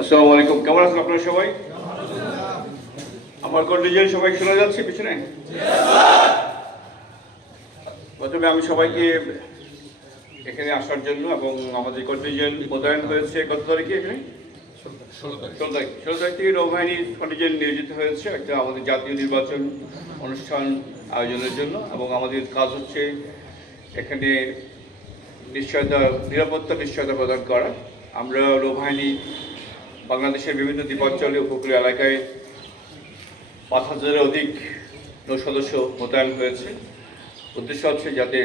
আসসালামু আলাইকুম। কেমন আছেন আপনারা সবাই? আমার কন্ডিশন সবাই শোনা যাচ্ছে পিছনে? প্রথমে আমি সবাইকে এখানে আসার জন্য এবং আমাদের কন্টিজেন্ট মোতায়েন হয়েছে কত তারিখে এখানে? ষোলো তারিখ। ষোলো তারিখ। থেকে নৌবাহিনীর কন্টিজেন্ট নিয়োজিত হয়েছে একটা আমাদের জাতীয় নির্বাচন অনুষ্ঠান আয়োজনের জন্য এবং আমাদের কাজ হচ্ছে এখানে নিশ্চয়তা নিরাপত্তা নিশ্চয়তা প্রদান করা। আমরা নৌবাহিনী বাংলাদেশের বিভিন্ন দ্বীপাঞ্চলে উপকূলীয় এলাকায় পাঁচ হাজারের অধিক নৌ সদস্য মোতায়েন হয়েছে। উদ্দেশ্য হচ্ছে যাতে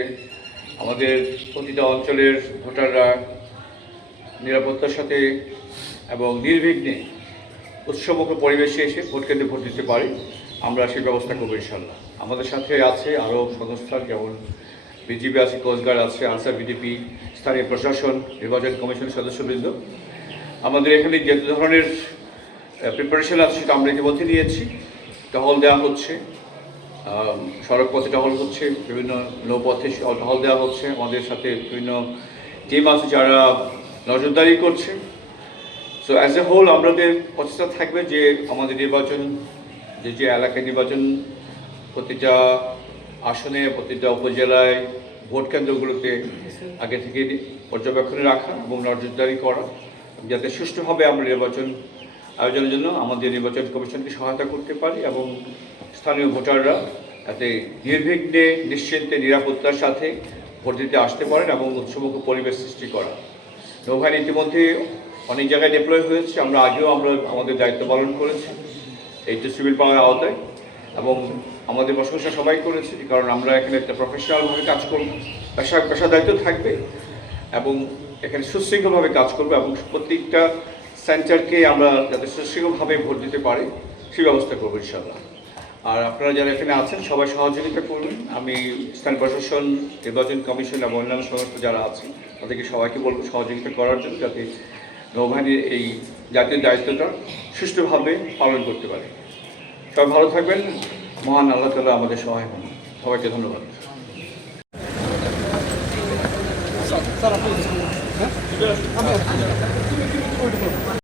আমাদের প্রতিটা অঞ্চলের ভোটাররা নিরাপত্তার সাথে এবং নির্বিঘ্নে উৎসবমুখ পরিবেশে এসে ভোট কেন্দ্রে ভোট দিতে পারি, আমরা সেই ব্যবস্থা করব ইনশাল্লাহ আমাদের সাথে আছে আরও সংস্থা যেমন বিজিবি আছে, কোস্টগার্ড আছে, আনসার বিডিপি স্থানীয় প্রশাসন, নির্বাচন কমিশনের সদস্যবৃন্দ। আমাদের এখানে যে ধরনের প্রিপারেশন আছে সেটা আমরা ইতিমধ্যে নিয়েছি। টহল দেওয়া হচ্ছে সড়ক পথে টহল হচ্ছে, বিভিন্ন নৌপথে টহল দেওয়া হচ্ছে। আমাদের সাথে বিভিন্ন টিম আছে যারা নজরদারি করছে। সো অ্যাজ এ হোল আমাদের প্রচেষ্টা থাকবে যে আমাদের নির্বাচন, যে যে এলাকায় নির্বাচন, প্রতিটা আসনে, প্রতিটা উপজেলায় ভোট কেন্দ্রগুলোতে আগে থেকে পর্যবেক্ষণে রাখা এবং নজরদারি করা। যাতে সুষ্ঠুভাবে আমরা নির্বাচন আয়োজনের জন্য আমাদের নির্বাচন কমিশনকে সহায়তা করতে পারি এবং স্থানীয় ভোটাররা যাতে নির্বিঘ্নে, নিশ্চিন্তে, নিরাপত্তার সাথে ভোট দিতে আসতে পারেন এবং উৎসমুখ পরিবেশ সৃষ্টি করা। নৌবাহিনী ইতিমধ্যে অনেক জায়গায় ডিপ্লয় হয়েছে। আমরা আগেও আমরা আমাদের দায়িত্ব পালন করেছি এই তো সিভিল পাওয়ার আওতায় এবং আমাদের প্রশংসা সবাই করেছে কারণ আমরা এখানে একটা প্রফেশনালভাবে কাজ করব। পেশা পেশা দায়িত্ব থাকবে এবং এখানে সুশৃঙ্খলভাবে কাজ করব এবং প্রত্যেকটা সেন্টারকে আমরা যাতে সুশৃঙ্খলভাবে ভোট দিতে পারি সেই ব্যবস্থা করব ইনশাল্লাহ আর আপনারা যারা এখানে আছেন, সবাই সহযোগিতা করবেন। আমি স্থানীয় প্রশাসন, নির্বাচন কমিশন এবং অন্যান্য সংস্থা যারা আছেন, তাদেরকে সবাইকে বলব সহযোগিতা করার জন্য যাতে নৌবাহিনীর এই জাতীয় দায়িত্বটা সুষ্ঠুভাবে পালন করতে পারে। সবাই ভালো থাকবেন। মহান আল্লাহ তালা আমাদের সহায় হন সবাইকে ধন্যবাদ। പോയിട്ട്